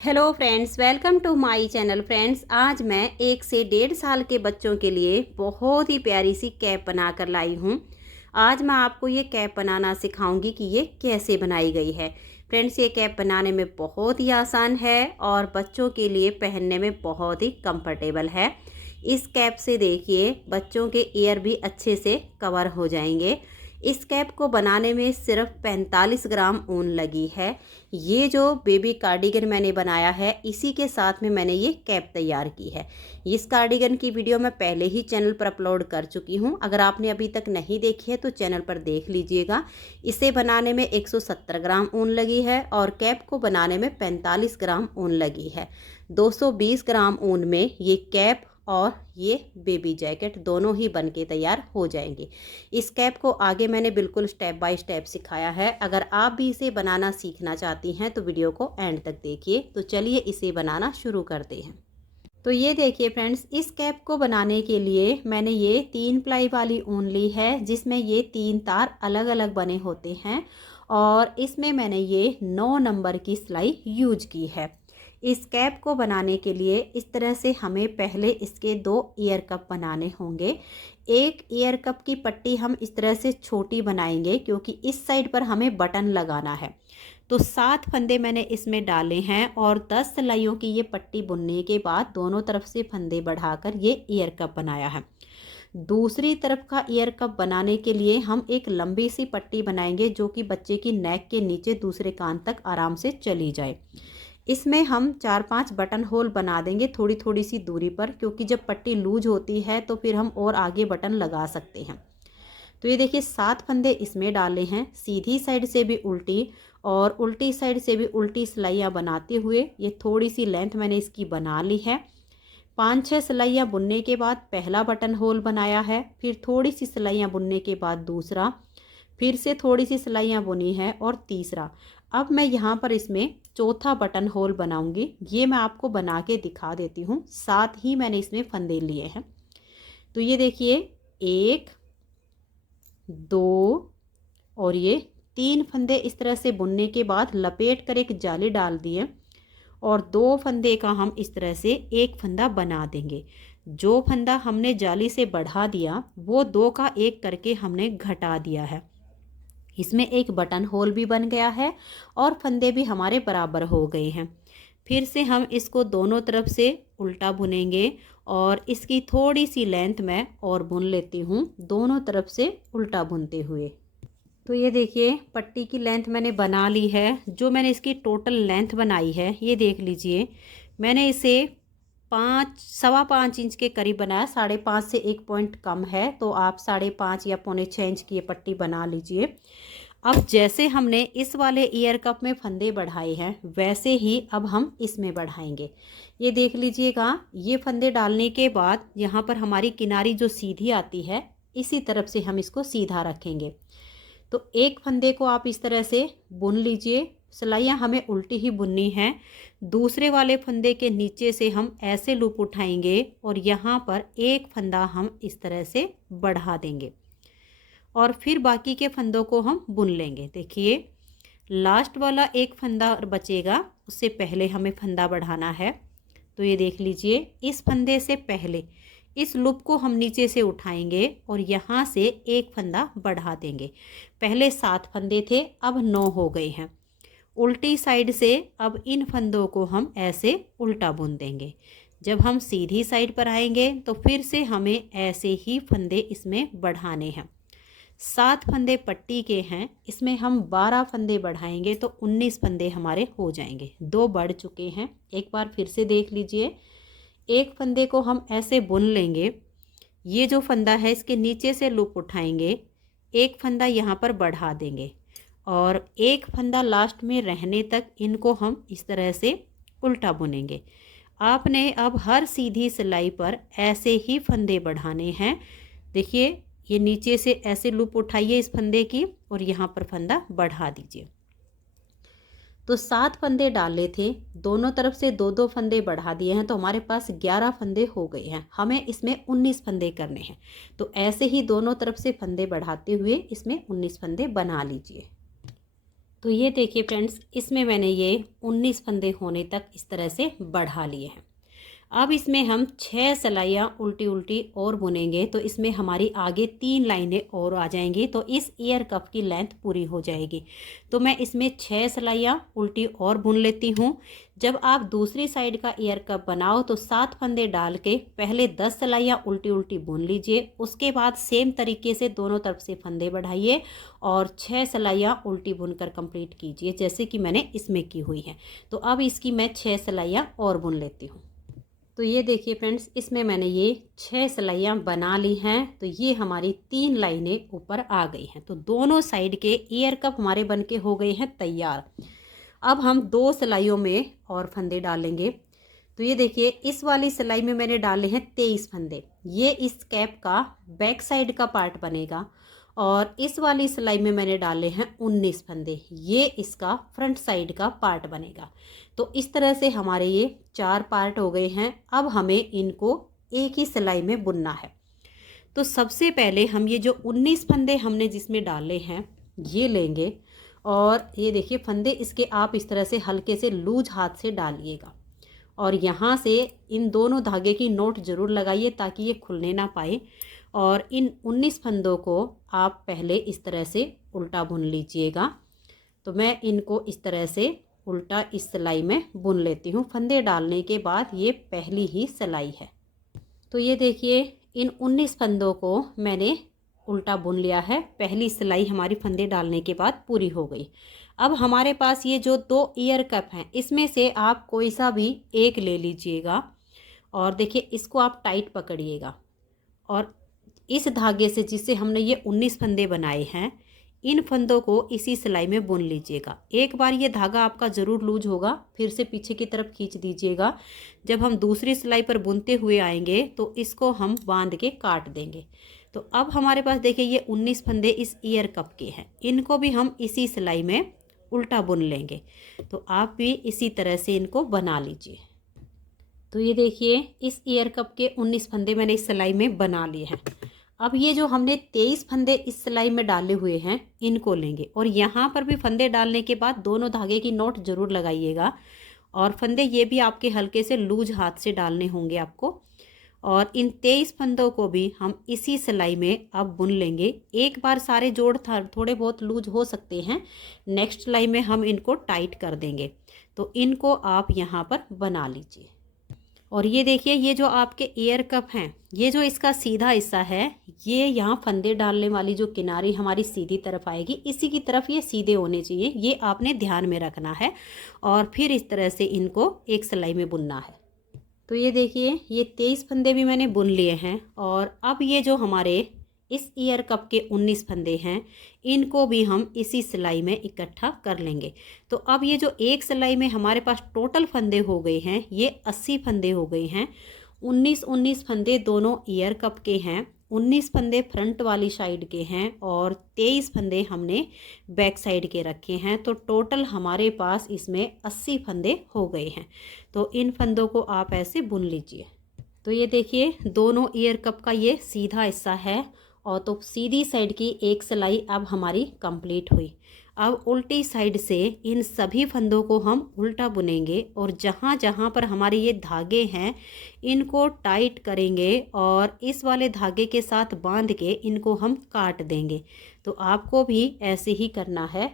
Hello friends, welcome to my channel. Friends, आज मैं 1 से 1.5 साल के बच्चों के लिए बहुत ही प्यारी सी कैप बना कर लाई हूँ। आज मैं आपको ये कैप बनाना सिखाऊंगी कि ये कैसे बनाई गई है। फ्रेंड्स, ये कैप बनाने में बहुत ही आसान है और बच्चों के लिए पहनने में बहुत ही कंफर्टेबल है। इस कैप से देखिए बच्चों के ईयर भी अच्छे से कवर हो जाएंगे। इस कैप को बनाने में सिर्फ 45 ग्राम ऊन लगी है। ये जो बेबी कार्डिगन मैंने बनाया है, इसी के साथ में मैंने ये कैप तैयार की है। इस कार्डिगन की वीडियो मैं पहले ही चैनल पर अपलोड कर चुकी हूँ। अगर आपने अभी तक नहीं देखी है तो चैनल पर देख लीजिएगा। इसे बनाने में 170 ग्राम ऊन लगी है और कैप को बनाने में 45 ग्राम ऊन लगी है। 220 ग्राम ऊन में ये कैप और ये बेबी जैकेट दोनों ही बन के तैयार हो जाएंगे। इस कैप को आगे मैंने बिल्कुल स्टेप बाय स्टेप सिखाया है। अगर आप भी इसे बनाना सीखना चाहती हैं तो वीडियो को एंड तक देखिए। तो चलिए इसे बनाना शुरू करते हैं। तो ये देखिए फ्रेंड्स, इस कैप को बनाने के लिए मैंने ये 3 प्लाई वाली ऊन ली है, जिसमें ये 3 तार अलग अलग बने होते हैं और इसमें मैंने ये 9 नंबर की सिलाई यूज की है। इस कैप को बनाने के लिए इस तरह से हमें पहले इसके 2 ईयर कप बनाने होंगे। एक ईयर कप की पट्टी हम इस तरह से छोटी बनाएंगे क्योंकि इस साइड पर हमें बटन लगाना है। तो 7 फंदे मैंने इसमें डाले हैं और 10 सिलाइयों की ये पट्टी बुनने के बाद दोनों तरफ से फंदे बढ़ाकर ये ईयर कप बनाया है। दूसरी तरफ का ईयर कप बनाने के लिए हम एक लंबी सी पट्टी बनाएंगे जो कि बच्चे की नेक के नीचे दूसरे कान तक आराम से चली जाए। इसमें हम 4-5 बटन होल बना देंगे थोड़ी थोड़ी सी दूरी पर, क्योंकि जब पट्टी लूज होती है तो फिर हम और आगे बटन लगा सकते हैं। तो ये देखिए 7 फंदे इसमें डाले हैं। सीधी साइड से भी उल्टी और उल्टी साइड से भी उल्टी सिलाइयाँ बनाते हुए ये थोड़ी सी लेंथ मैंने इसकी बना ली है। 5-6 सिलाइयाँ बुनने के बाद पहला बटन होल बनाया है, फिर थोड़ी सी सिलाइयाँ बुनने के बाद दूसरा, फिर से थोड़ी सी सिलाइयाँ बुनी है और तीसरा। अब मैं यहाँ पर इसमें चौथा बटन होल बनाऊंगी। ये मैं आपको बना के दिखा देती हूँ। साथ ही मैंने इसमें फंदे लिए हैं। तो ये देखिए 1, 2 और ये 3 फंदे इस तरह से बुनने के बाद लपेट कर एक जाली डाल दिए और 2 फंदे का हम इस तरह से एक फंदा बना देंगे। जो फंदा हमने जाली से बढ़ा दिया वो 2 का 1 करके हमने घटा दिया है। इसमें एक बटन होल भी बन गया है और फंदे भी हमारे बराबर हो गए हैं। फिर से हम इसको दोनों तरफ से उल्टा बुनेंगे और इसकी थोड़ी सी लेंथ मैं और बुन लेती हूँ दोनों तरफ से उल्टा बुनते हुए। तो ये देखिए पट्टी की लेंथ मैंने बना ली है। जो मैंने इसकी टोटल लेंथ बनाई है ये देख लीजिए। मैंने इसे 5 सवा 5 इंच के करीब बनाया। 5.5 से 1 पॉइंट कम है, तो आप 5.5 या 5.25 इंच की ये पट्टी बना लीजिए। अब जैसे हमने इस वाले ईयर कप में फंदे बढ़ाए हैं वैसे ही अब हम इसमें बढ़ाएंगे। ये देख लीजिएगा, ये फंदे डालने के बाद यहाँ पर हमारी किनारी जो सीधी आती है इसी तरफ से हम इसको सीधा रखेंगे। तो एक फंदे को आप इस तरह से बुन लीजिए। सिलाइयाँ हमें उल्टी ही बुननी है। दूसरे वाले फंदे के नीचे से हम ऐसे लूप उठाएंगे और यहाँ पर एक फंदा हम इस तरह से बढ़ा देंगे और फिर बाकी के फंदों को हम बुन लेंगे। देखिए लास्ट वाला एक फंदा बचेगा, उससे पहले हमें फंदा बढ़ाना है। तो ये देख लीजिए, इस फंदे से पहले इस लूप को हम नीचे से उठाएंगे और यहाँ से एक फंदा बढ़ा देंगे। पहले 7 फंदे थे, अब 9 हो गए हैं। उल्टी साइड से अब इन फंदों को हम ऐसे उल्टा बुन देंगे। जब हम सीधी साइड पर आएंगे तो फिर से हमें ऐसे ही फंदे इसमें बढ़ाने हैं। 7 फंदे पट्टी के हैं, इसमें हम 12 फंदे बढ़ाएंगे तो 19 फंदे हमारे हो जाएंगे। 2 बढ़ चुके हैं। एक बार फिर से देख लीजिए, एक फंदे को हम ऐसे बुन लेंगे। ये जो फंदा है इसके नीचे से लूप उठाएंगे, एक फंदा यहाँ पर बढ़ा देंगे और एक फंदा लास्ट में रहने तक इनको हम इस तरह से उल्टा बुनेंगे। आपने अब हर सीधी सिलाई पर ऐसे ही फंदे बढ़ाने हैं। देखिए ये नीचे से ऐसे लूप उठाइए इस फंदे की और यहाँ पर फंदा बढ़ा दीजिए। तो 7 फंदे डाले थे, दोनों तरफ से 2-2 फंदे बढ़ा दिए हैं, तो हमारे पास 11 फंदे हो गए हैं। हमें इसमें 19 फंदे करने हैं। तो ऐसे ही दोनों तरफ से फंदे बढ़ाते हुए इसमें 19 फंदे बना लीजिए। तो ये देखिए फ्रेंड्स, इसमें मैंने ये 19 फंदे होने तक इस तरह से बढ़ा लिए हैं। अब इसमें हम 6 सिलाइयाँ उल्टी उल्टी और बुनेंगे, तो इसमें हमारी आगे 3 लाइनें और आ जाएंगी, तो इस ईयर कप की लेंथ पूरी हो जाएगी। तो मैं इसमें 6 सिलाइयाँ उल्टी और बुन लेती हूँ। जब आप दूसरी साइड का ईयर कप बनाओ तो 7 फंदे डाल के पहले 10 सिलाइयाँ उल्टी उल्टी बुन लीजिए। उसके बाद सेम तरीके से दोनों तरफ से फंदे बढ़ाइए और 6 सिलाइयाँ उल्टी बुनकर कंप्लीट कीजिए, जैसे कि मैंने इसमें की हुई है। तो अब इसकी मैं 6 सिलाइयाँ और बुन लेती हूँ। तो ये देखिए फ्रेंड्स, इसमें मैंने ये 6 सिलाइयाँ बना ली हैं। तो ये हमारी 3 लाइनें ऊपर आ गई हैं। तो दोनों साइड के ईयर कप हमारे बन के हो गए हैं तैयार। अब हम 2 सिलाइयों में और फंदे डालेंगे। तो ये देखिए, इस वाली सिलाई में मैंने डाले हैं 23 फंदे। ये इस कैप का बैक साइड का पार्ट बनेगा। और इस वाली सिलाई में मैंने डाले हैं 19 फंदे। ये इसका फ्रंट साइड का पार्ट बनेगा। तो इस तरह से हमारे ये 4 पार्ट हो गए हैं। अब हमें इनको एक ही सिलाई में बुनना है। तो सबसे पहले हम ये जो 19 फंदे हमने जिसमें डाले हैं ये लेंगे। और ये देखिए, फंदे इसके आप इस तरह से हल्के से लूज हाथ से डालिएगा। और यहाँ से इन दोनों धागे की नोट ज़रूर लगाइए ताकि ये खुलने ना पाए। और इन 19 फंदों को आप पहले इस तरह से उल्टा बुन लीजिएगा। तो मैं इनको इस तरह से उल्टा इस सिलाई में बुन लेती हूँ। फंदे डालने के बाद ये पहली ही सिलाई है। तो ये देखिए, इन 19 फंदों को मैंने उल्टा बुन लिया है। पहली सिलाई हमारी फंदे डालने के बाद पूरी हो गई। अब हमारे पास ये जो 2 ईयर कप हैं, इसमें से आप कोई सा भी एक ले लीजिएगा। और देखिए, इसको आप टाइट पकड़िएगा और इस धागे से जिससे हमने ये 19 फंदे बनाए हैं, इन फंदों को इसी सिलाई में बुन लीजिएगा। एक बार ये धागा आपका ज़रूर लूज होगा, फिर से पीछे की तरफ खींच दीजिएगा। जब हम दूसरी सिलाई पर बुनते हुए आएंगे तो इसको हम बांध के काट देंगे। तो अब हमारे पास देखिए, ये 19 फंदे इस ईयर कप के हैं। इनको भी हम इसी सिलाई में उल्टा बुन लेंगे। तो आप भी इसी तरह से इनको बना लीजिए। तो ये देखिए, इस ईयर कप के 19 फंदे मैंने इस सिलाई में बना लिए हैं। अब ये जो हमने 23 फंदे इस सिलाई में डाले हुए हैं, इनको लेंगे। और यहाँ पर भी फंदे डालने के बाद दोनों धागे की नोट ज़रूर लगाइएगा। और फंदे ये भी आपके हल्के से लूज हाथ से डालने होंगे आपको। और इन 23 फंदों को भी हम इसी सिलाई में अब बुन लेंगे। एक बार सारे जोड़ थोड़े बहुत लूज हो सकते हैं, नेक्स्ट सिलाई में हम इनको टाइट कर देंगे। तो इनको आप यहाँ पर बना लीजिए। और ये देखिए, ये जो आपके ईयर कप हैं, ये जो इसका सीधा हिस्सा है, ये यहाँ फंदे डालने वाली जो किनारी हमारी सीधी तरफ आएगी, इसी की तरफ ये सीधे होने चाहिए। ये आपने ध्यान में रखना है। और फिर इस तरह से इनको एक सिलाई में बुनना है। तो ये देखिए, ये 23 फंदे भी मैंने बुन लिए हैं। और अब ये जो हमारे इस ईयर कप के 19 फंदे हैं, इनको भी हम इसी सिलाई में इकट्ठा कर लेंगे। तो अब ये जो एक सिलाई में हमारे पास टोटल फंदे हो गए हैं, ये 80 फंदे हो गए हैं। 19 फंदे दोनों ईयर कप के हैं, 19 फंदे फ्रंट वाली साइड के हैं और 23 फंदे हमने बैक साइड के रखे हैं। तो टोटल हमारे पास इसमें 80 फंदे हो गए हैं। तो इन फंदों को आप ऐसे बुन लीजिए। तो ये देखिए, दोनों ईयर कप का ये सीधा हिस्सा है। और तो सीधी साइड की एक सिलाई अब हमारी कंप्लीट हुई। अब उल्टी साइड से इन सभी फंदों को हम उल्टा बुनेंगे। और जहाँ जहाँ पर हमारे ये धागे हैं, इनको टाइट करेंगे और इस वाले धागे के साथ बांध के इनको हम काट देंगे। तो आपको भी ऐसे ही करना है।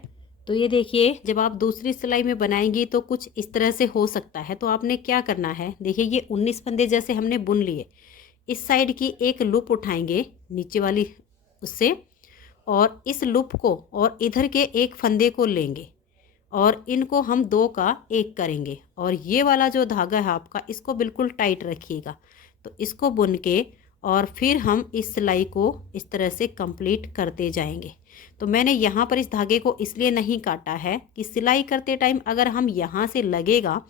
तो ये देखिए, जब आप दूसरी सिलाई में बनाएंगी तो कुछ इस तरह से हो सकता है। तो आपने क्या करना है, देखिए ये 19 फंदे जैसे हमने बुन लिए, इस साइड की एक लूप उठाएंगे नीचे वाली उससे, और इस लूप को और इधर के एक फंदे को लेंगे और इनको हम 2 का 1 करेंगे। और ये वाला जो धागा है आपका, इसको बिल्कुल टाइट रखिएगा। तो इसको बुन के और फिर हम इस सिलाई को इस तरह से कंप्लीट करते जाएंगे। तो मैंने यहाँ पर इस धागे को इसलिए नहीं काटा है कि सिलाई करते टाइम अगर हम यहाँ से लगेगा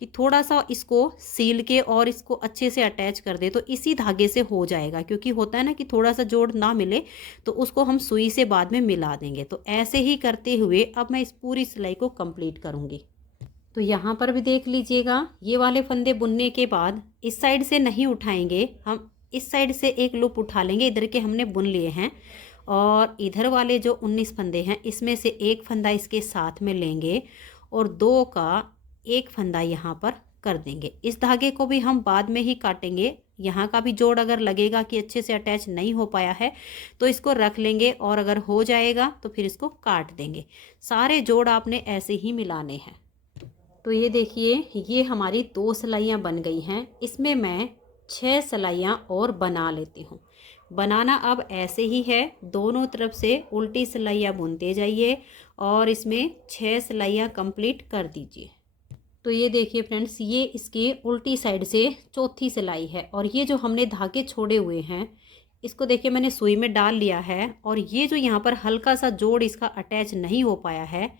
कि थोड़ा सा इसको सील के और इसको अच्छे से अटैच कर दे, तो इसी धागे से हो जाएगा। क्योंकि होता है ना कि थोड़ा सा जोड़ ना मिले तो उसको हम सुई से बाद में मिला देंगे। तो ऐसे ही करते हुए अब मैं इस पूरी सिलाई को कंप्लीट करूँगी। तो यहाँ पर भी देख लीजिएगा, ये वाले फंदे बुनने के बाद इस साइड से नहीं उठाएंगे, हम इस साइड से एक लूप उठा लेंगे, इधर के हमने बुन लिए हैं। और इधर वाले जो 19 फंदे हैं इसमें से एक फंदा इसके साथ में लेंगे और 2 का एक फंदा यहाँ पर कर देंगे। इस धागे को भी हम बाद में ही काटेंगे। यहाँ का भी जोड़ अगर लगेगा कि अच्छे से अटैच नहीं हो पाया है तो इसको रख लेंगे, और अगर हो जाएगा तो फिर इसको काट देंगे। सारे जोड़ आपने ऐसे ही मिलाने हैं। तो ये देखिए, ये हमारी 2 सिलाइयाँ बन गई हैं। इसमें मैं 6 सिलाइयाँ और बना लेती हूँ। बनाना अब ऐसे ही है, दोनों तरफ से उल्टी सिलाइयाँ बुनते जाइए और इसमें 6 सिलाइयाँ कंप्लीट कर दीजिए। तो ये देखिए फ्रेंड्स, ये इसकी उल्टी साइड से चौथी सिलाई है, और ये जो हमने धागे छोड़े हुए हैं इसको देखिए मैंने सुई में डाल लिया है, और ये जो यहाँ पर हल्का सा जोड़ इसका अटैच नहीं हो पाया है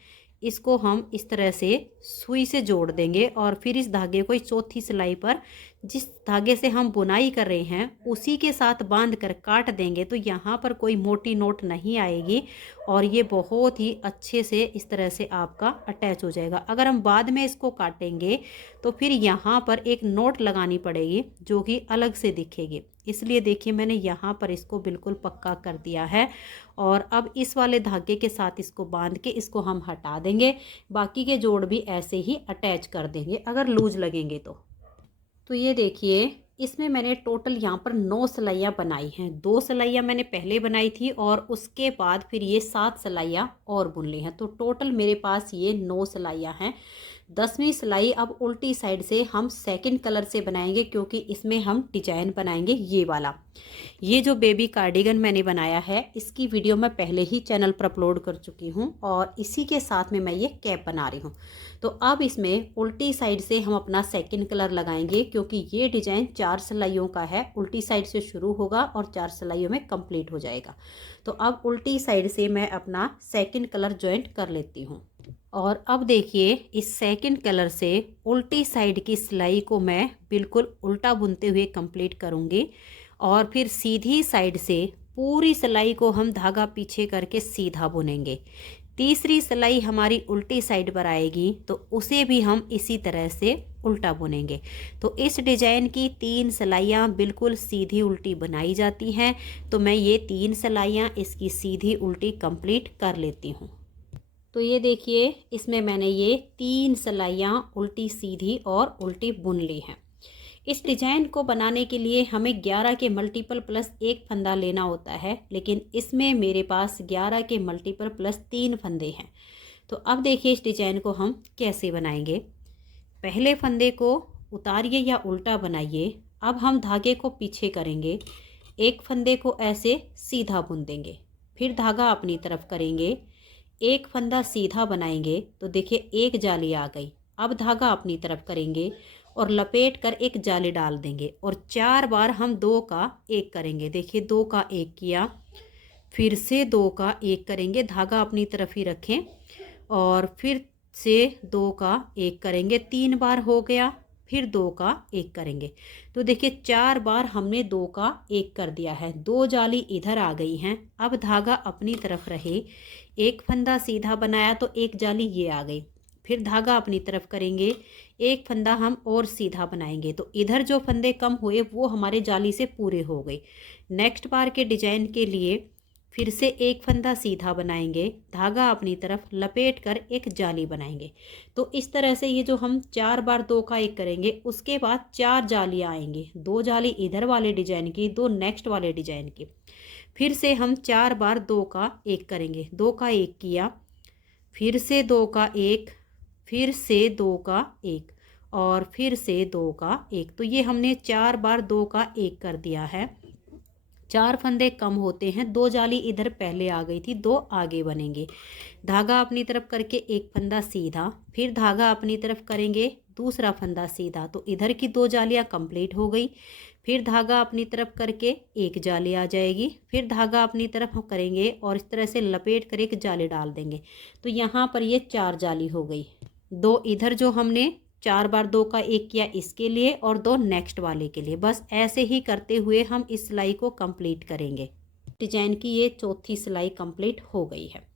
इसको हम इस तरह से सुई से जोड़ देंगे, और फिर इस धागे को इस चौथी सिलाई पर जिस धागे से हम बुनाई कर रहे हैं उसी के साथ बांध कर काट देंगे। तो यहाँ पर कोई मोटी नोट नहीं आएगी और ये बहुत ही अच्छे से इस तरह से आपका अटैच हो जाएगा। अगर हम बाद में इसको काटेंगे तो फिर यहाँ पर एक नोट लगानी पड़ेगी जो कि अलग से दिखेगी, इसलिए देखिए मैंने यहाँ पर इसको बिल्कुल पक्का कर दिया है। और अब इस वाले धागे के साथ इसको बांध के इसको हम हटा देंगे। बाकी के जोड़ भी ऐसे ही अटैच कर देंगे अगर लूज लगेंगे तो ये देखिए, इसमें मैंने टोटल यहाँ पर 9 सिलाइयाँ बनाई हैं। 2 सिलाइयाँ मैंने पहले बनाई थी और उसके बाद फिर ये 7 सिलाइयाँ और बुन ली हैं। तो टोटल मेरे पास ये 9 सिलाइयाँ हैं। 10वीं सिलाई अब उल्टी साइड से हम सेकंड कलर से बनाएंगे, क्योंकि इसमें हम डिजाइन बनाएंगे ये वाला। ये जो बेबी कार्डिगन मैंने बनाया है इसकी वीडियो मैं पहले ही चैनल पर अपलोड कर चुकी हूँ, और इसी के साथ में मैं ये कैप बना रही हूँ। तो अब इसमें उल्टी साइड से हम अपना सेकंड कलर लगाएंगे, क्योंकि ये डिजाइन 4 सिलाइयों का है। उल्टी साइड से शुरू होगा और 4 सिलाइयों में कंप्लीट हो जाएगा। तो अब उल्टी साइड से मैं अपना सेकंड कलर ज्वाइंट कर लेती हूँ। और अब देखिए, इस सेकंड कलर से उल्टी साइड की सिलाई को मैं बिल्कुल उल्टा बुनते हुए कंप्लीट करूँगी, और फिर सीधी साइड से पूरी सिलाई को हम धागा पीछे करके सीधा बुनेंगे। तीसरी सिलाई हमारी उल्टी साइड पर आएगी तो उसे भी हम इसी तरह से उल्टा बुनेंगे। तो इस डिजाइन की 3 सिलाइयाँ बिल्कुल सीधी उल्टी बनाई जाती हैं। तो मैं ये 3 सिलाइयाँ इसकी सीधी उल्टी कंप्लीट कर लेती हूँ। तो ये देखिए, इसमें मैंने ये 3 सिलाइयाँ उल्टी सीधी और उल्टी बुन ली हैं। इस डिजाइन को बनाने के लिए हमें 11 के मल्टीपल प्लस 1 फंदा लेना होता है, लेकिन इसमें मेरे पास 11 के मल्टीपल प्लस 3 फंदे हैं। तो अब देखिए इस डिजाइन को हम कैसे बनाएंगे। पहले फंदे को उतारिए या उल्टा बनाइए। अब हम धागे को पीछे करेंगे, एक फंदे को ऐसे सीधा बुन देंगे, फिर धागा अपनी तरफ करेंगे, एक फंदा सीधा बनाएंगे। तो देखिए एक जाली आ गई। अब धागा अपनी तरफ करेंगे और लपेट कर एक जाली डाल देंगे, और 4 बार हम 2 का 1 करेंगे। देखिए 2 का 1 किया, फिर से 2 का 1 करेंगे, धागा अपनी तरफ ही रखें, और फिर से 2 का 1 करेंगे। 3 बार हो गया, फिर 2 का 1 करेंगे। तो देखिए 4 बार हमने 2 का 1 कर दिया है। 2 जाली इधर आ गई हैं। अब धागा अपनी तरफ रहे, एक फंदा सीधा बनाया तो एक जाली ये आ गई, फिर धागा अपनी तरफ करेंगे, एक फंदा हम और सीधा बनाएंगे। तो इधर जो फंदे कम हुए वो हमारे जाली से पूरे हो गए। नेक्स्ट बार के डिजाइन के लिए फिर से एक फंदा सीधा बनाएंगे, धागा अपनी तरफ लपेट कर एक जाली बनाएंगे। तो इस तरह से ये जो हम 4 बार 2 का 1 करेंगे, उसके बाद 4 जालियाँ आएंगी। 2 जाली इधर वाले डिजाइन की, 2 नेक्स्ट वाले डिजाइन की। फिर से हम 4 बार 2 का 1 करेंगे। 2 का 1 किया, फिर से 2 का 1, फिर से 2 का 1, और फिर से 2 का 1। तो ये हमने 4 बार 2 का 1 कर दिया है। 4 फंदे कम होते हैं, 2 जाली इधर पहले आ गई थी, 2 आगे बनेंगे। धागा अपनी तरफ करके एक फंदा सीधा, फिर धागा अपनी तरफ करेंगे, दूसरा फंदा सीधा। तो इधर की 2 जालियाँ कंप्लीट हो गई। फिर धागा अपनी तरफ करके एक जाली आ जाएगी, फिर धागा अपनी तरफ हम करेंगे और इस तरह से लपेट कर एक जाली डाल देंगे। तो यहाँ पर ये 4 जाली हो गई। 2 इधर जो हमने 4 बार 2 का 1 किया इसके लिए, और 2 नेक्स्ट वाले के लिए। बस ऐसे ही करते हुए हम इस सिलाई को कंप्लीट करेंगे। डिजाइन की ये चौथी सिलाई कंप्लीट हो गई है।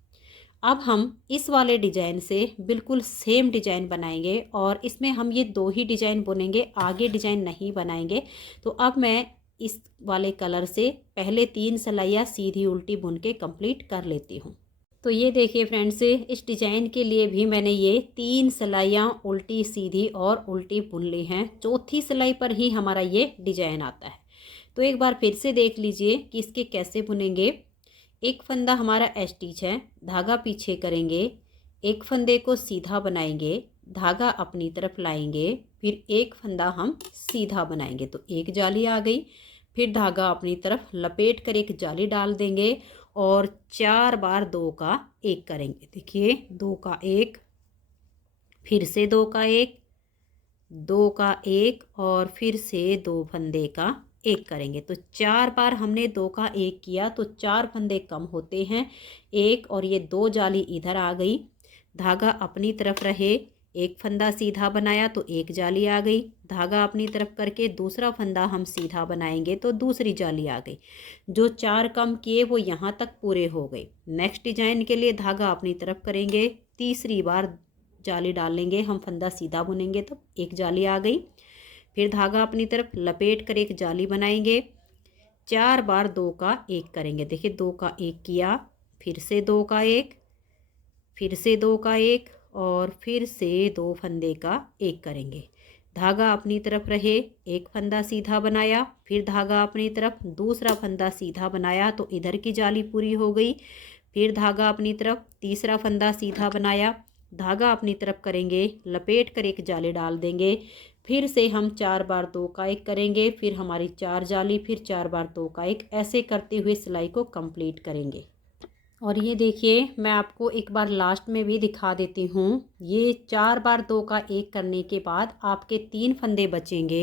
अब हम इस वाले डिजाइन से बिल्कुल सेम डिजाइन बनाएंगे, और इसमें हम ये 2 ही डिजाइन बुनेंगे, आगे डिजाइन नहीं बनाएंगे। तो अब मैं इस वाले कलर से पहले 3 सिलाइयाँ सीधी उल्टी बुन के कंप्लीट कर लेती हूँ। तो ये देखिए फ्रेंड्स, इस डिज़ाइन के लिए भी मैंने ये 3 सिलाइयाँ उल्टी सीधी और उल्टी बुन ली हैं। चौथी सिलाई पर ही हमारा ये डिज़ाइन आता है। तो एक बार फिर से देख लीजिए कि इसके कैसे बुनेंगे। एक फंदा हमारा स्टिच है, धागा पीछे करेंगे, एक फंदे को सीधा बनाएंगे, धागा अपनी तरफ लाएंगे, फिर एक फंदा हम सीधा बनाएंगे तो एक जाली आ गई। फिर धागा अपनी तरफ लपेट कर एक जाली डाल देंगे और 4 बार 2 का 1 करेंगे। देखिए 2 का 1, फिर से 2 का 1, 2 का 1 और फिर से 2 फंदे का 1 करेंगे। तो 4 बार हमने 2 का 1 किया तो 4 फंदे कम होते हैं, 1 और ये 2 जाली इधर आ गई। धागा अपनी तरफ रहे, एक फंदा सीधा बनाया तो एक जाली आ गई, धागा अपनी तरफ करके दूसरा फंदा हम सीधा बनाएंगे तो दूसरी जाली आ गई। जो 4 कम किए वो यहाँ तक पूरे हो गए। नेक्स्ट डिजाइन के लिए धागा अपनी तरफ करेंगे, तीसरी बार जाली डालेंगे, हम फंदा सीधा बुनेंगे तो एक जाली आ गई। फिर धागा अपनी तरफ लपेट कर एक जाली बनाएंगे, 4 बार 2 का 1 करेंगे। देखिए 2 का 1 किया, फिर से 2 का 1, फिर से 2 का 1 और फिर से 2 फंदे का 1 करेंगे। धागा अपनी तरफ रहे, एक फंदा सीधा बनाया, फिर धागा अपनी तरफ, दूसरा फंदा सीधा बनाया तो इधर की जाली पूरी हो गई। फिर धागा अपनी तरफ, तीसरा फंदा सीधा बनाया, धागा अपनी तरफ करेंगे, लपेट कर एक जाली डाल देंगे। फिर से हम 4 बार 2 का 1 करेंगे, फिर हमारी 4 जाली, फिर 4 बार 2 का 1, ऐसे करते हुए सिलाई को कंप्लीट करेंगे। और ये देखिए मैं आपको एक बार लास्ट में भी दिखा देती हूँ। ये 4 बार 2 का 1 करने के बाद आपके 3 फंदे बचेंगे।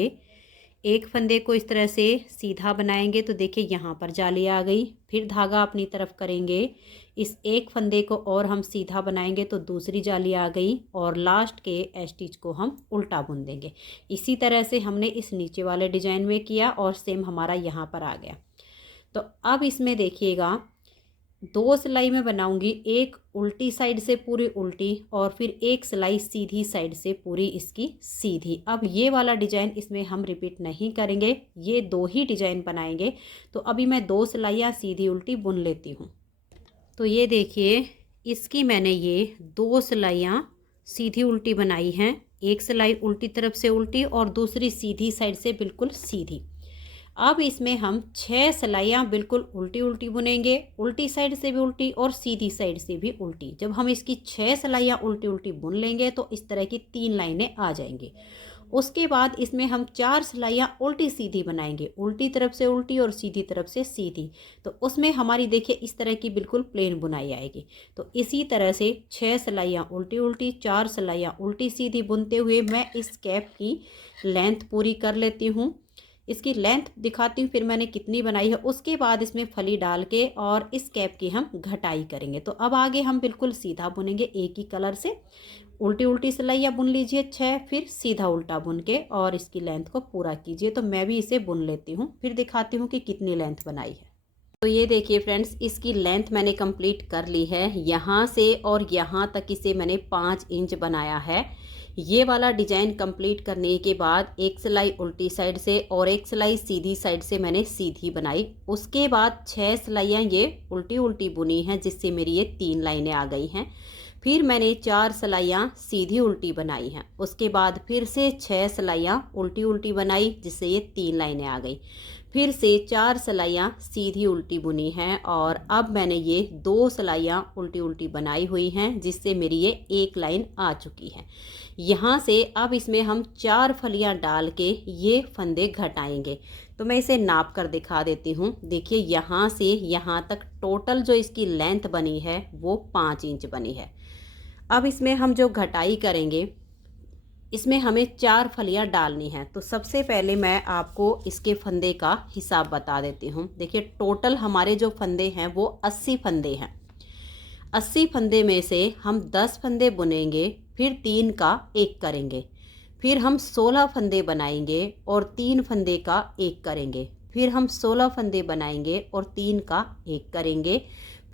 एक फंदे को इस तरह से सीधा बनाएंगे तो देखिए यहाँ पर जाली आ गई। फिर धागा अपनी तरफ करेंगे, इस एक फंदे को और हम सीधा बनाएंगे तो दूसरी जाली आ गई और लास्ट के स्टिच को हम उल्टा बुन देंगे। इसी तरह से हमने इस नीचे वाले डिजाइन में किया और सेम हमारा यहाँ पर आ गया। तो अब इसमें देखिएगा 2 सिलाई में बनाऊंगी, एक उल्टी साइड से पूरी उल्टी और फिर एक सिलाई सीधी साइड से पूरी इसकी सीधी। अब ये वाला डिजाइन इसमें हम रिपीट नहीं करेंगे, ये 2 ही डिजाइन बनाएंगे। तो अभी मैं 2 सिलाइयाँ सीधी उल्टी बुन लेती हूँ। तो ये देखिए इसकी मैंने ये 2 सिलाइयाँ सीधी उल्टी बनाई हैं, एक सिलाई उल्टी तरफ से उल्टी और दूसरी सीधी साइड से बिल्कुल सीधी। अब इसमें हम 6 सिलाइयाँ बिल्कुल उल्टी उल्टी बुनेंगे, उल्टी साइड से भी उल्टी और सीधी साइड से भी उल्टी। जब हम इसकी 6 सिलाइयाँ उल्टी उल्टी बुन लेंगे तो इस तरह की 3 लाइनें आ जाएंगी। उसके बाद इसमें हम 4 सिलाइयाँ उल्टी सीधी बनाएंगे, उल्टी तरफ से उल्टी और सीधी तरफ से सीधी। तो उसमें हमारी देखिए इस तरह की बिल्कुल प्लेन बुनाई आएगी। तो इसी तरह से 6 सिलाइयाँ उल्टी उल्टी, 4 सिलाइयाँ उल्टी सीधी बुनते हुए मैं इस कैप की लेंथ पूरी कर लेती हूँ। इसकी लेंथ दिखाती हूँ फिर मैंने कितनी बनाई है। उसके बाद इसमें फली डाल के और इस कैप की हम घटाई करेंगे। तो अब आगे हम बिल्कुल सीधा बुनेंगे एक ही कलर से। उल्टी उल्टी सिलाइयाँ बुन लीजिए 6, फिर सीधा उल्टा बुन के और इसकी लेंथ को पूरा कीजिए। तो मैं भी इसे बुन लेती हूँ, फिर दिखाती हूँ कि कितनी लेंथ बनाई है। तो ये देखिए फ्रेंड्स, इसकी लेंथ मैंने कंप्लीट कर ली है। यहाँ से और यहाँ तक इसे मैंने 5 इंच बनाया है। ये वाला डिजाइन कंप्लीट करने के बाद एक सिलाई उल्टी साइड से और एक सिलाई सीधी साइड से मैंने सीधी बनाई। उसके बाद 6 सिलाइयाँ ये उल्टी उल्टी बुनी हैं, जिससे मेरी ये 3 लाइनें आ गई हैं। फिर मैंने 4 सिलाइयाँ सीधी उल्टी बनाई हैं। उसके बाद फिर से 6 सिलाइयाँ उल्टी उल्टी बनाई, जिससे ये 3 लाइनें आ गई। फिर से 4 सिलाइयाँ सीधी उल्टी बुनी हैं और अब मैंने ये 2 सिलाइयाँ उल्टी उल्टी बनाई हुई हैं, जिससे मेरी ये 1 लाइन आ चुकी है। यहाँ से अब इसमें हम 4 फलियाँ डाल के ये फंदे घटाएंगे। तो मैं इसे नाप कर दिखा देती हूँ। देखिए यहाँ से यहाँ तक टोटल जो इसकी लेंथ बनी है वो 5 इंच बनी है। अब इसमें हम जो घटाई करेंगे, इसमें हमें 4 फलियाँ डालनी हैं। तो सबसे पहले मैं आपको इसके फंदे का हिसाब बता देती हूँ। देखिए टोटल हमारे जो फंदे हैं वो 80 फंदे हैं। 80 फंदे में से हम 10 फंदे बुनेंगे, फिर 3 का 1 करेंगे, फिर हम 16 फंदे बनाएंगे और 3 फंदे का 1 करेंगे, फिर हम 16 फंदे बनाएंगे और 3 का 1 करेंगे,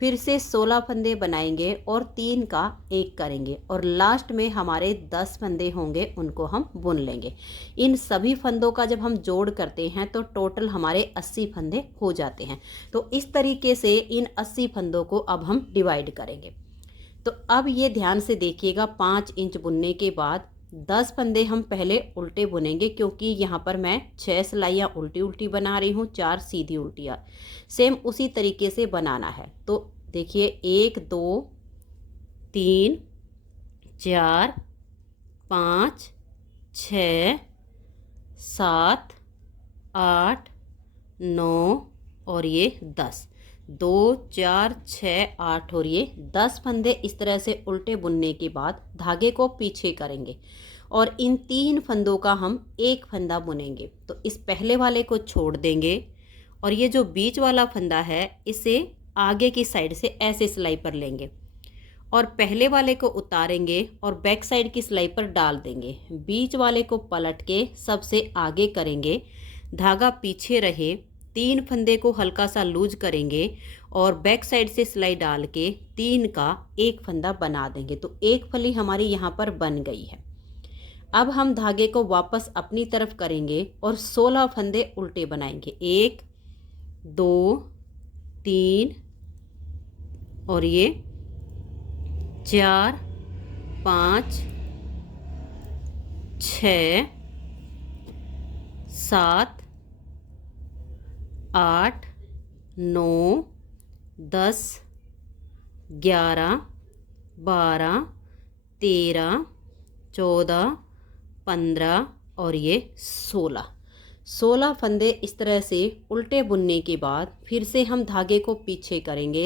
फिर से 16 फंदे बनाएंगे और 3 का 1 करेंगे और लास्ट में हमारे 10 फंदे होंगे, उनको हम बुन लेंगे। इन सभी फंदों का जब हम जोड़ करते हैं तो टोटल हमारे 80 फंदे हो जाते हैं। तो इस तरीके से इन 80 फंदों को अब हम डिवाइड करेंगे। तो अब ये ध्यान से देखिएगा, 5 इंच बुनने के बाद 10 फंदे हम पहले उल्टे बुनेंगे, क्योंकि यहाँ पर मैं 6 सिलाइयाँ उल्टी उल्टी बना रही हूँ, 4 सीधी उल्टियाँ। सेम उसी तरीके से बनाना है। तो देखिए 1 2 3 4 5 6 7 8 9 और ये 10, 2 4 6 8 और ये 10 फंदे इस तरह से उल्टे बुनने के बाद धागे को पीछे करेंगे और इन 3 फंदों का हम 1 फंदा बुनेंगे। तो इस पहले वाले को छोड़ देंगे और ये जो बीच वाला फंदा है इसे आगे की साइड से ऐसे सिलाई पर लेंगे और पहले वाले को उतारेंगे और बैक साइड की सिलाई पर डाल देंगे। बीच वाले को पलट के सबसे आगे करेंगे, धागा पीछे रहे, 3 फंदे को हल्का सा लूज करेंगे और बैक साइड से सिलाई डाल के 3 का 1 फंदा बना देंगे। तो एक फली हमारी यहाँ पर बन गई है। अब हम धागे को वापस अपनी तरफ करेंगे और 16 फंदे उल्टे बनाएंगे, 1 2 3 और ये 4 5 6 7 8 9 10 11 12 13 14 15 और ये 16 फंदे इस तरह से उल्टे बुनने के बाद फिर से हम धागे को पीछे करेंगे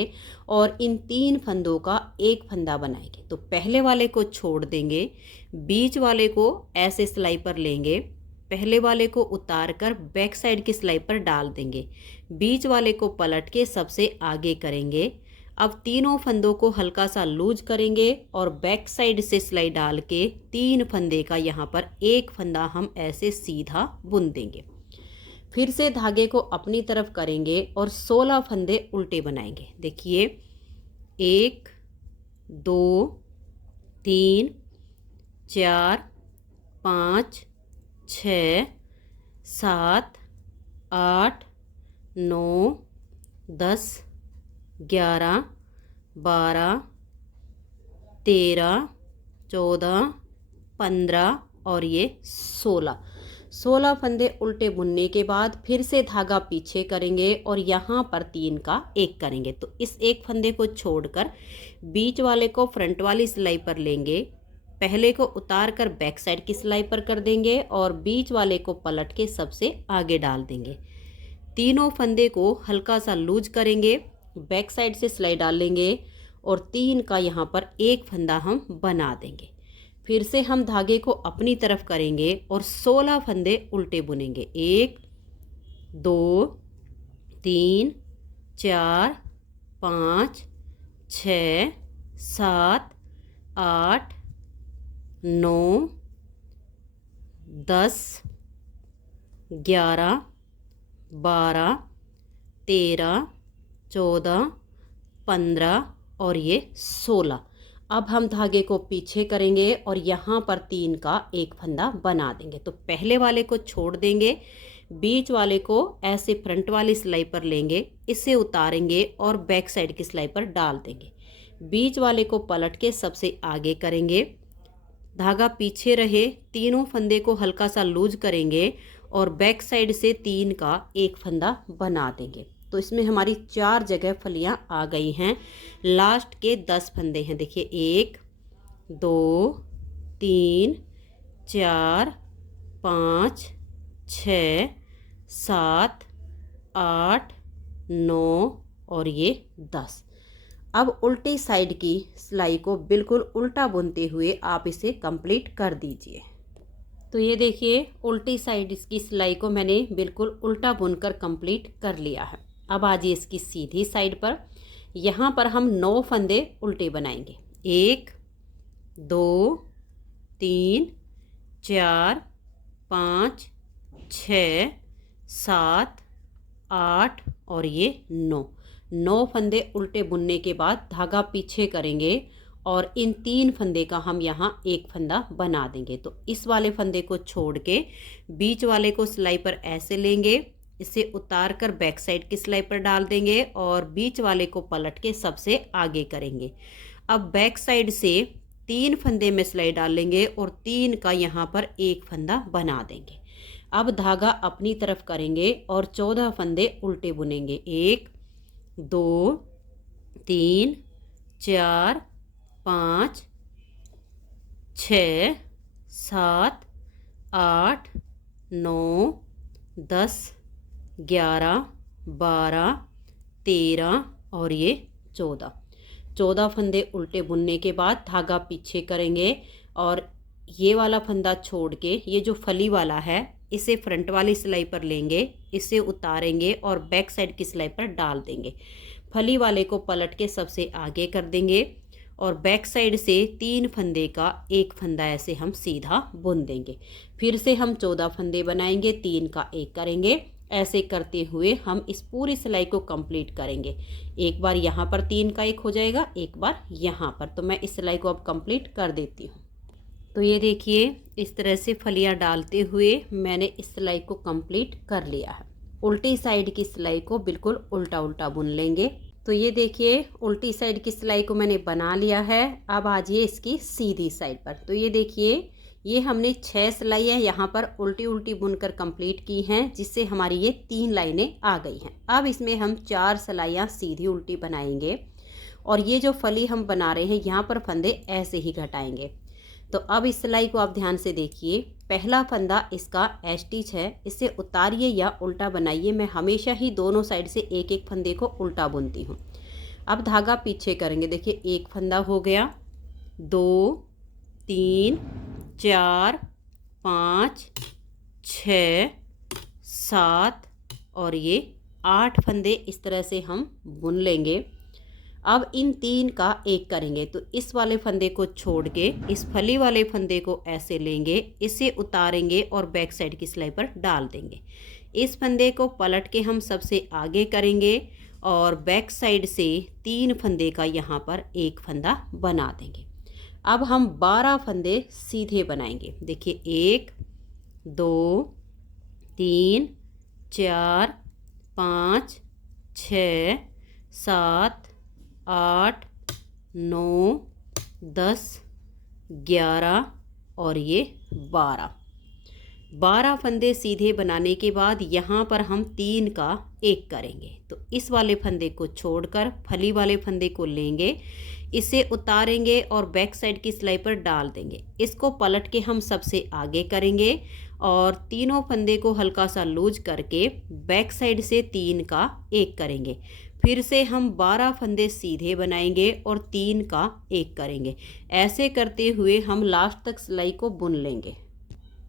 और इन 3 फंदों का 1 फंदा बनाएंगे। तो पहले वाले को छोड़ देंगे, बीच वाले को ऐसे सिलाई पर लेंगे, पहले वाले को उतार कर बैक साइड की सिलाई पर डाल देंगे, बीच वाले को पलट के सबसे आगे करेंगे। अब तीनों फंदों को हल्का सा लूज करेंगे और बैक साइड से सिलाई डाल के 3 फंदे का यहाँ पर 1 फंदा हम ऐसे सीधा बुन देंगे। फिर से धागे को अपनी तरफ करेंगे और 16 फंदे उल्टे बनाएंगे। देखिए 1 2 3 4 5 6 7 8 9 10 11 12 13 14 15 और ये 16 फंदे उल्टे बुनने के बाद फिर से धागा पीछे करेंगे और यहाँ पर 3 का 1 करेंगे। तो इस 1 फंदे को छोड़कर बीच वाले को फ्रंट वाली सिलाई पर लेंगे, पहले को उतार कर बैक साइड की सिलाई पर कर देंगे और बीच वाले को पलट के सबसे आगे डाल देंगे। तीनों फंदे को हल्का सा लूज करेंगे, बैक साइड से सिलाई डाल लेंगे और 3 का यहाँ पर 1 फंदा हम बना देंगे। फिर से हम धागे को अपनी तरफ करेंगे और 16 फंदे उल्टे बुनेंगे, 1 2 3 4 5 6 7 8 9 10 11 12 13 14 15 और ये 16। अब हम धागे को पीछे करेंगे और यहाँ पर 3 का 1 फंदा बना देंगे। तो पहले वाले को छोड़ देंगे, बीच वाले को ऐसे फ्रंट वाली सिलाई पर लेंगे, इसे उतारेंगे और बैक साइड की सिलाई पर डाल देंगे, बीच वाले को पलट के सबसे आगे करेंगे, धागा पीछे रहे, तीनों फंदे को हल्का सा लूज करेंगे और बैक साइड से 3 का 1 फंदा बना देंगे। तो इसमें हमारी 4 जगह फलियां आ गई हैं। लास्ट के 10 फंदे हैं, देखिए 1 2 3 4 5 6 7 8 9 और ये 10। अब उल्टी साइड की सिलाई को बिल्कुल उल्टा बुनते हुए आप इसे कंप्लीट कर दीजिए। तो ये देखिए उल्टी साइड इसकी सिलाई को मैंने बिल्कुल उल्टा बुनकर कंप्लीट कर लिया है। अब आ जाइए इसकी सीधी साइड पर, यहाँ पर हम 9 फंदे उल्टे बनाएंगे, 1 2 3 4 5 6 7 8 और ये 9। 9 फंदे उल्टे बुनने के बाद धागा पीछे करेंगे और इन 3 फंदे का हम यहाँ एक फंदा बना देंगे। तो इस वाले फंदे को छोड़ के बीच वाले को सिलाई पर ऐसे लेंगे, इसे उतार कर बैक साइड की सिलाई पर डाल देंगे और बीच वाले को पलट के सबसे आगे करेंगे। अब बैक साइड से 3 फंदे में सिलाई डाल लेंगे और 3 का यहाँ पर एक फंदा बना देंगे। अब धागा अपनी तरफ करेंगे और 14 फंदे उल्टे बुनेंगे। 1 2 3 4 5 6 7 8 9 10 11 12 13 और ये 14 फंदे उल्टे बुनने के बाद धागा पीछे करेंगे और ये वाला फंदा छोड़ के ये जो फली वाला है इसे फ्रंट वाली सिलाई पर लेंगे, इसे उतारेंगे और बैक साइड की सिलाई पर डाल देंगे। फली वाले को पलट के सबसे आगे कर देंगे और बैक साइड से 3 फंदे का एक फंदा ऐसे हम सीधा बुन देंगे। फिर से हम 14 फंदे बनाएंगे, 3 का एक करेंगे। ऐसे करते हुए हम इस पूरी सिलाई को कंप्लीट करेंगे। एक बार यहाँ पर 3 का एक हो जाएगा, एक बार यहाँ पर। तो मैं इस सिलाई को अब कंप्लीट कर देती हूँ। तो ये देखिए इस तरह से फलियाँ डालते हुए मैंने इस सिलाई को कंप्लीट कर लिया है। उल्टी साइड की सिलाई को बिल्कुल उल्टा उल्टा बुन लेंगे। तो ये देखिए उल्टी साइड की सिलाई को मैंने बना लिया है। अब आ जाइए इसकी सीधी साइड पर। तो ये देखिए ये हमने 6 सिलाइयाँ यहाँ पर उल्टी उल्टी बुनकर कंप्लीट की हैं, जिससे हमारी ये 3 लाइनें आ गई हैं। अब इसमें हम 4 सिलाइयाँ सीधी उल्टी बनाएंगे और ये जो फली हम बना रहे हैं यहाँ पर फंदे ऐसे ही घटाएंगे। तो अब इस सिलाई को आप ध्यान से देखिए। पहला फंदा इसका स्टिच है, इसे उतारिए या उल्टा बनाइए। मैं हमेशा ही दोनों साइड से एक एक फंदे को उल्टा बुनती हूँ। अब धागा पीछे करेंगे। देखिए एक फंदा हो गया, 2 3 4 5 6 7 और ये 8 फंदे इस तरह से हम बुन लेंगे। अब इन 3 का एक करेंगे। तो इस वाले फंदे को छोड़ के इस फली वाले फंदे को ऐसे लेंगे, इसे उतारेंगे और बैक साइड की सिलाई पर डाल देंगे। इस फंदे को पलट के हम सबसे आगे करेंगे और बैक साइड से 3 फंदे का यहाँ पर एक फंदा बना देंगे। अब हम 12 फंदे सीधे बनाएंगे। देखिए 1 2 3 4 5 6 7 8 9 10 11 और ये 12 फंदे सीधे बनाने के बाद यहाँ पर हम 3 का एक करेंगे। तो इस वाले फंदे को छोड़कर फली वाले फंदे को लेंगे, इसे उतारेंगे और बैक साइड की सिलाई पर डाल देंगे। इसको पलट के हम सबसे आगे करेंगे और तीनों फंदे को हल्का सा लूज करके बैक साइड से 3 का एक करेंगे। फिर से हम 12 फंदे सीधे बनाएंगे और 3 का एक करेंगे। ऐसे करते हुए हम लास्ट तक सिलाई को बुन लेंगे।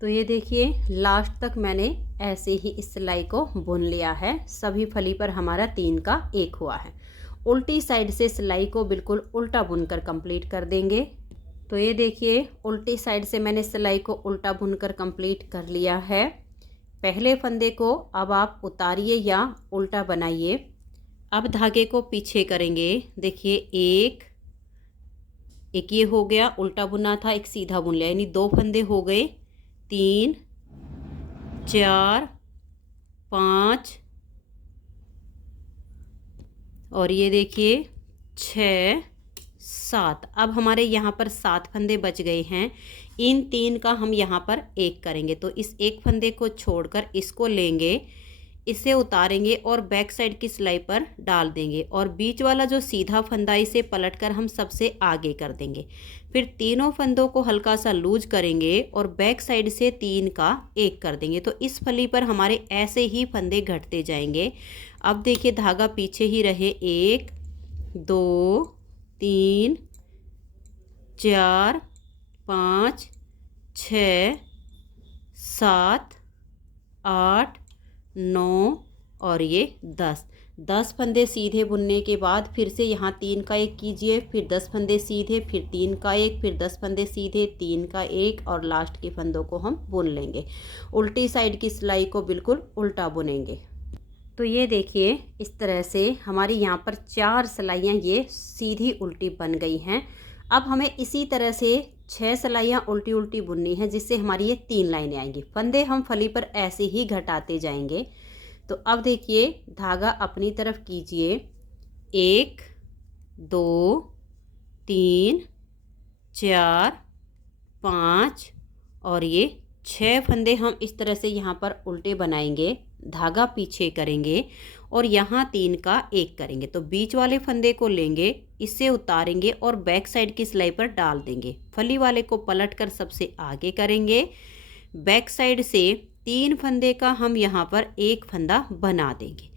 तो ये देखिए लास्ट तक मैंने ऐसे ही इस सिलाई को बुन लिया है। सभी फली पर हमारा 3 का एक हुआ है। उल्टी साइड से सिलाई को बिल्कुल उल्टा बुनकर कंप्लीट कर देंगे। तो ये देखिए उल्टी साइड से मैंने सिलाई को उल्टा बुनकर कंप्लीट कर लिया है। पहले फंदे को अब आप उतारिए या उल्टा बनाइए। अब धागे को पीछे करेंगे। देखिए एक ये हो गया, उल्टा बुना था, एक सीधा बुन लिया, यानी 2 फंदे हो गए। 3 4 5 और ये देखिए 6 7। अब हमारे यहाँ पर 7 फंदे बच गए हैं। इन 3 का हम यहाँ पर एक करेंगे। तो इस एक फंदे को छोड़कर इसको लेंगे, इसे उतारेंगे और बैक साइड की सिलाई पर डाल देंगे और बीच वाला जो सीधा फंदा इसे पलटकर हम सबसे आगे कर देंगे। फिर तीनों फंदों को हल्का सा लूज करेंगे और बैक साइड से 3 का एक कर देंगे। तो इस फली पर हमारे ऐसे ही फंदे घटते जाएंगे। अब देखिए धागा पीछे ही रहे। 1 2 3 4 5 6 7 8 9 और ये 10 फंदे सीधे बुनने के बाद फिर से यहाँ 3 का एक कीजिए, फिर 10 फंदे सीधे, फिर 3 का एक, फिर 10 फंदे सीधे, 3 का एक और लास्ट के फंदों को हम बुन लेंगे। उल्टी साइड की सिलाई को बिल्कुल उल्टा बुनेंगे। तो ये देखिए इस तरह से हमारी यहाँ पर 4 सिलाइयाँ ये सीधी उल्टी बन गई हैं। अब हमें इसी तरह से 6 सिलाइयाँ उल्टी उल्टी बुननी है, जिससे हमारी ये 3 लाइनें आएंगी। फंदे हम फली पर ऐसे ही घटाते जाएंगे। तो अब देखिए धागा अपनी तरफ कीजिए, 1 2 3 4 5 और ये 6 फंदे हम इस तरह से यहाँ पर उल्टे बनाएंगे, धागा पीछे करेंगे और यहाँ 3 का 1 करेंगे। तो बीच वाले फंदे को लेंगे, इससे उतारेंगे और बैक साइड की सिलाई पर डाल देंगे। फली वाले को पलट कर सबसे आगे करेंगे, बैक साइड से 3 फंदे का हम यहाँ पर 1 फंदा बना देंगे।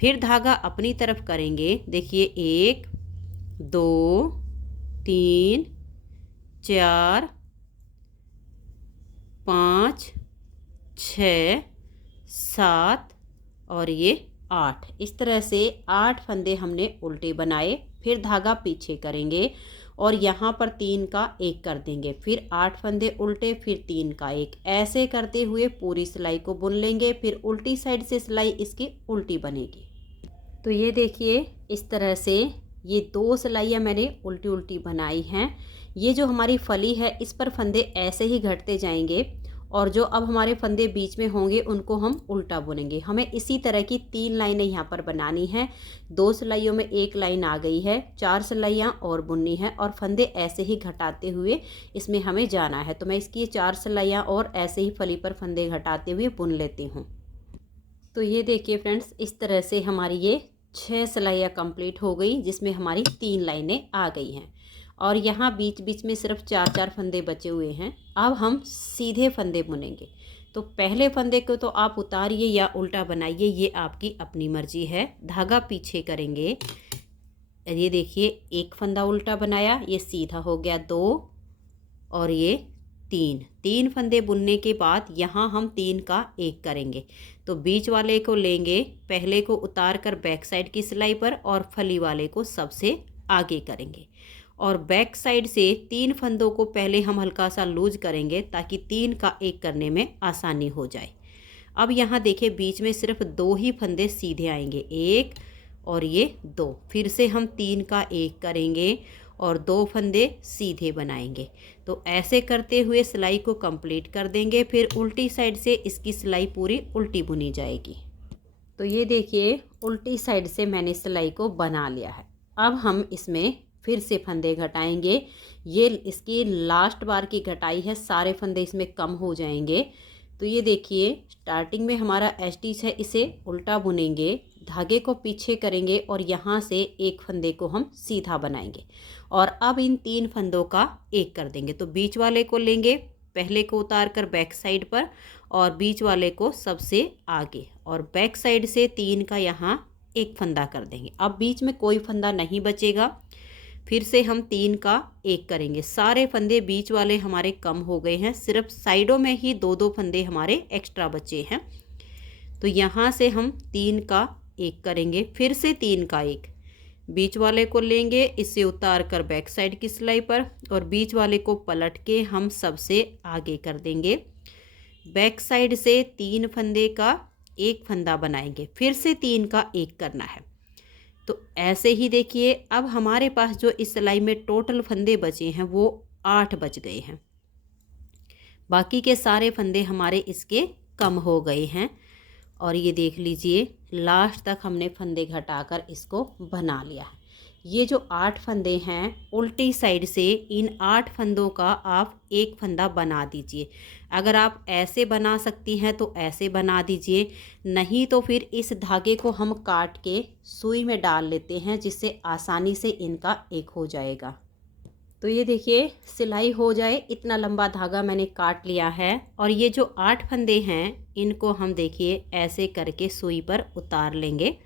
फिर धागा अपनी तरफ करेंगे, देखिए 1 2 3 4 5 6 7 और ये 8। इस तरह से 8 फंदे हमने उल्टे बनाए। फिर धागा पीछे करेंगे और यहाँ पर 3 का 1 कर देंगे। फिर 8 फंदे उल्टे, फिर 3 का 1, ऐसे करते हुए पूरी सिलाई को बुन लेंगे। फिर उल्टी साइड से सिलाई इसकी उल्टी बनेगी। तो ये देखिए इस तरह से ये 2 सिलाइयाँ मैंने उल्टी उल्टी बनाई हैं। ये जो हमारी फली है इस पर फंदे ऐसे ही घटते जाएंगे और जो अब हमारे फंदे बीच में होंगे उनको हम उल्टा बुनेंगे। हमें इसी तरह की 3 लाइनें यहाँ पर बनानी है। 2 सिलाइयों में 1 लाइन आ गई है, 4 सिलाइयाँ और बुननी है और फंदे ऐसे ही घटाते हुए इसमें हमें जाना है। तो मैं इसकी 4 सिलाइयाँ और ऐसे ही फली पर फंदे घटाते हुए बुन लेती हूँ। तो ये देखिए फ्रेंड्स, इस तरह से हमारी ये 6 सिलाइयाँ कंप्लीट हो गई, जिसमें हमारी 3 लाइनें आ गई हैं और यहाँ बीच बीच में सिर्फ 4-4 फंदे बचे हुए हैं। अब हम सीधे फंदे बुनेंगे। तो पहले फंदे को तो आप उतारिए या उल्टा बनाइए, ये आपकी अपनी मर्जी है। धागा पीछे करेंगे, ये देखिए 1 फंदा उल्टा बनाया, ये सीधा हो गया 2 और ये 3 फंदे बुनने के बाद यहाँ हम 3 का 1 करेंगे। तो बीच वाले को लेंगे, पहले को उतार कर बैक साइड की सिलाई पर और फली वाले को सबसे आगे करेंगे और बैक साइड से 3 फंदों को पहले हम हल्का सा लूज करेंगे ताकि 3 का 1 करने में आसानी हो जाए। अब यहाँ देखिए बीच में सिर्फ 2 ही फंदे सीधे आएंगे, 1 और ये 2। फिर से हम 3 का 1 करेंगे और 2 फंदे सीधे बनाएंगे। तो ऐसे करते हुए सिलाई को कंप्लीट कर देंगे। फिर उल्टी साइड से इसकी सिलाई पूरी उल्टी बुनी जाएगी। तो ये देखिए उल्टी साइड से मैंने सिलाई को बना लिया है। अब हम इसमें फिर से फंदे घटाएंगे। ये इसकी लास्ट बार की घटाई है, सारे फंदे इसमें कम हो जाएंगे। तो ये देखिए स्टार्टिंग में हमारा स्टिच है, इसे उल्टा बुनेंगे, धागे को पीछे करेंगे और यहाँ से 1 फंदे को हम सीधा बनाएंगे और अब इन 3 फंदों का 1 कर देंगे। तो बीच वाले को लेंगे, पहले को उतार कर बैक साइड पर और बीच वाले को सबसे आगे और बैक साइड से 3 का यहाँ 1 फंदा कर देंगे। अब बीच में कोई फंदा नहीं बचेगा। फिर से हम 3 का 1 करेंगे। सारे फंदे बीच वाले हमारे कम हो गए हैं, सिर्फ साइडों में ही 2-2 फंदे हमारे एक्स्ट्रा बचे हैं। तो यहाँ से हम 3 का 1 करेंगे, फिर से 3 का 1, बीच वाले को लेंगे, इसे उतार कर बैक साइड की सिलाई पर और बीच वाले को पलट के हम सबसे आगे कर देंगे। बैक साइड से 3 फंदे का 1 फंदा बनाएंगे, फिर से 3 का 1 करना है। तो ऐसे ही देखिए अब हमारे पास जो इस सिलाई में टोटल फंदे बचे हैं वो 8 बच गए हैं। बाकी के सारे फंदे हमारे इसके कम हो गए हैं और ये देख लीजिए लास्ट तक हमने फंदे घटाकर इसको बना लिया है। ये जो 8 फंदे हैं उल्टी साइड से, इन 8 फंदों का आप 1 फंदा बना दीजिए। अगर आप ऐसे बना सकती हैं तो ऐसे बना दीजिए, नहीं तो फिर इस धागे को हम काट के सुई में डाल लेते हैं, जिससे आसानी से इनका 1 हो जाएगा। तो ये देखिए सिलाई हो जाए इतना लंबा धागा मैंने काट लिया है और ये जो 8 फंदे हैं इनको हम देखिए ऐसे करके सुई पर उतार लेंगे।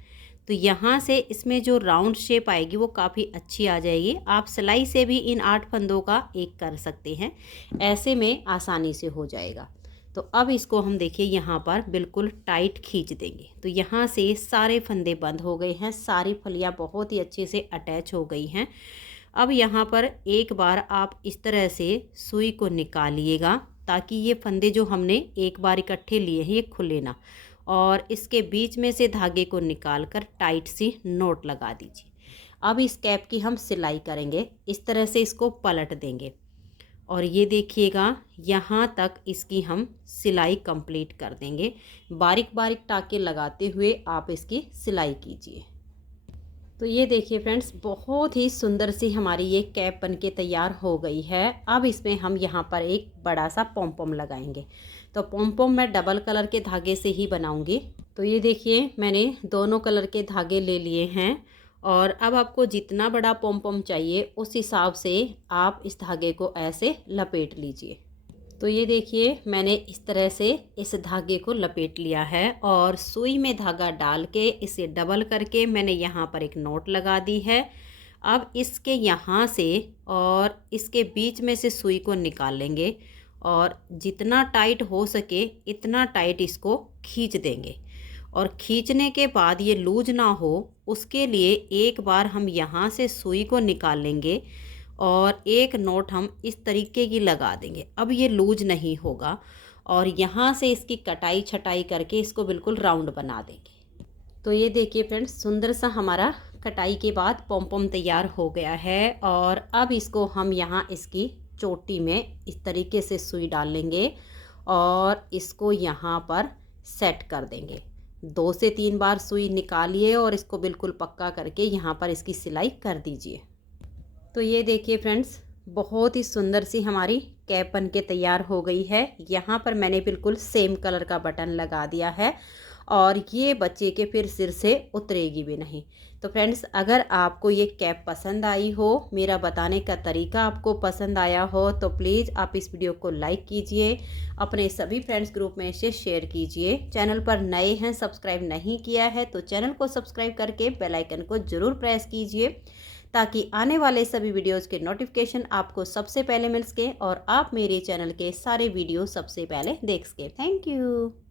तो यहाँ से इसमें जो राउंड शेप आएगी वो काफ़ी अच्छी आ जाएगी। आप सिलाई से भी इन 8 फंदों का 1 कर सकते हैं, ऐसे में आसानी से हो जाएगा। तो अब इसको हम देखिए यहाँ पर बिल्कुल टाइट खींच देंगे। तो यहाँ से सारे फंदे बंद हो गए हैं, सारी फलियाँ बहुत ही अच्छे से अटैच हो गई हैं। अब यहाँ पर एक बार आप इस तरह से सुई को निकालिएगा ताकि ये फंदे जो हमने एक बार इकट्ठे लिए हैं ये खुले ना, और इसके बीच में से धागे को निकाल कर टाइट सी नोट लगा दीजिए। अब इस कैप की हम सिलाई करेंगे। इस तरह से इसको पलट देंगे और ये देखिएगा यहाँ तक इसकी हम सिलाई कंप्लीट कर देंगे। बारीक बारीक टाके लगाते हुए आप इसकी सिलाई कीजिए। तो ये देखिए फ्रेंड्स, बहुत ही सुंदर सी हमारी ये कैप बन के तैयार हो गई है। अब इसमें हम यहाँ पर एक बड़ा सा पॉम लगाएंगे। तो पॉम मैं डबल कलर के धागे से ही बनाऊंगी। तो ये देखिए मैंने दोनों कलर के धागे ले लिए हैं और अब आपको जितना बड़ा पॉम चाहिए उस हिसाब से आप इस धागे को ऐसे लपेट लीजिए। तो ये देखिए मैंने इस तरह से इस धागे को लपेट लिया है और सुई में धागा डाल के इसे डबल करके मैंने यहाँ पर एक नोट लगा दी है। अब इसके यहाँ से और इसके बीच में से सुई को निकाल लेंगे और जितना टाइट हो सके इतना टाइट इसको खींच देंगे। और खींचने के बाद ये लूज ना हो उसके लिए एक बार हम यहाँ से सुई को निकाल लेंगे और एक नोट हम इस तरीके की लगा देंगे। अब ये लूज नहीं होगा और यहाँ से इसकी कटाई छटाई करके इसको बिल्कुल राउंड बना देंगे। तो ये देखिए फ्रेंड्स, सुंदर सा हमारा कटाई के बाद पॉम तैयार हो गया है। और अब इसको हम यहाँ इसकी चोटी में इस तरीके से सुई डाल लेंगे और इसको यहाँ पर सेट कर देंगे। 2 से 3 बार सुई निकालिए और इसको बिल्कुल पक्का करके यहाँ पर इसकी सिलाई कर दीजिए। तो ये देखिए फ्रेंड्स, बहुत ही सुंदर सी हमारी कैप बन के तैयार हो गई है। यहाँ पर मैंने बिल्कुल सेम कलर का बटन लगा दिया है और ये बच्चे के फिर सिर से उतरेगी भी नहीं। तो फ्रेंड्स, अगर आपको ये कैप पसंद आई हो, मेरा बताने का तरीका आपको पसंद आया हो, तो प्लीज़ आप इस वीडियो को लाइक कीजिए, अपने सभी फ्रेंड्स ग्रुप में इसे शेयर कीजिए। चैनल पर नए हैं, सब्सक्राइब नहीं किया है तो चैनल को सब्सक्राइब करके बेल आइकन को ज़रूर प्रेस कीजिए ताकि आने वाले सभी वीडियोज़ के नोटिफिकेशन आपको सबसे पहले मिल सके और आप मेरे चैनल के सारे वीडियो सबसे पहले देख सकें। Thank you.